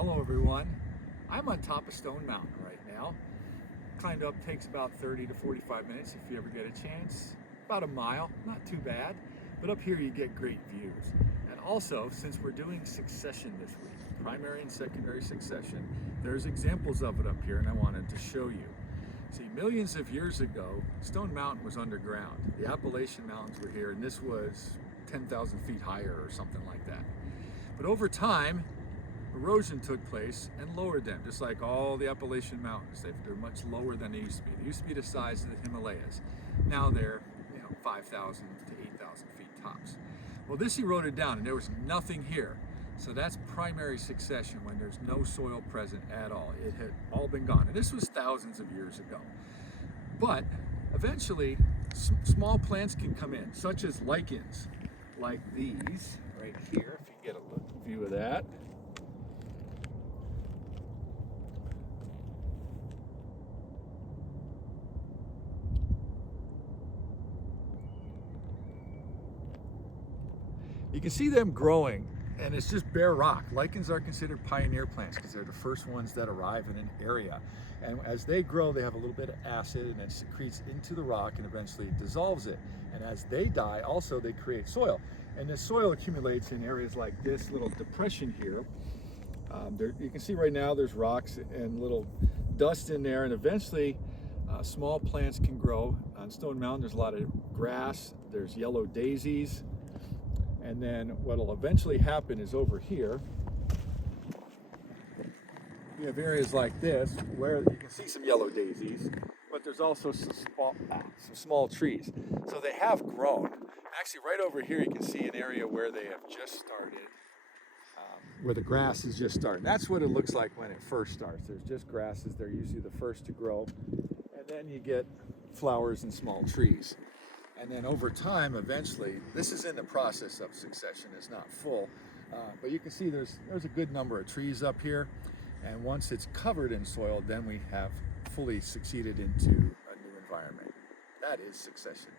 Hello everyone. I'm on top of Stone Mountain right now. Climbed up takes about 30 to 45 minutes if you ever get a chance. About a mile, not too bad. But up here you get great views. And also, since we're doing succession this week, primary and secondary succession, there's examples of it up here and I wanted to show you. See, millions of years ago, Stone Mountain was underground. The Appalachian Mountains were here and this was 10,000 feet higher or something like that. But over time, erosion took place and lowered them, just like all the Appalachian Mountains. They're much lower than they used to be. They used to be the size of the Himalayas. Now they're 5,000 to 8,000 feet tops. Well, this eroded down and there was nothing here. So that's primary succession when there's no soil present at all. It had all been gone. And this was thousands of years ago. But eventually, small plants can come in, such as lichens, like these right here, if you can get a view of that. You can see them growing, and it's just bare rock. Lichens are considered pioneer plants because they're the first ones that arrive in an area. And as they grow, they have a little bit of acid and it secretes into the rock and eventually dissolves it. And as they die, also they create soil. And the soil accumulates in areas like this little depression here. You can see right now there's rocks and little dust in there, and eventually small plants can grow. On Stone Mountain, there's a lot of grass, there's yellow daisies. And then what'll eventually happen is over here, you have areas like this where you can see some yellow daisies, but there's also some small trees. So they have grown. Actually, right over here, you can see an area where they have just started, where the grass is just starting. That's what it looks like when it first starts. There's just grasses. They're usually the first to grow. And then you get flowers and small trees. And then over time, eventually, this is in the process of succession, it's not full, but you can see there's a good number of trees up here. And once it's covered in soil, then we have fully succeeded into a new environment. That is succession.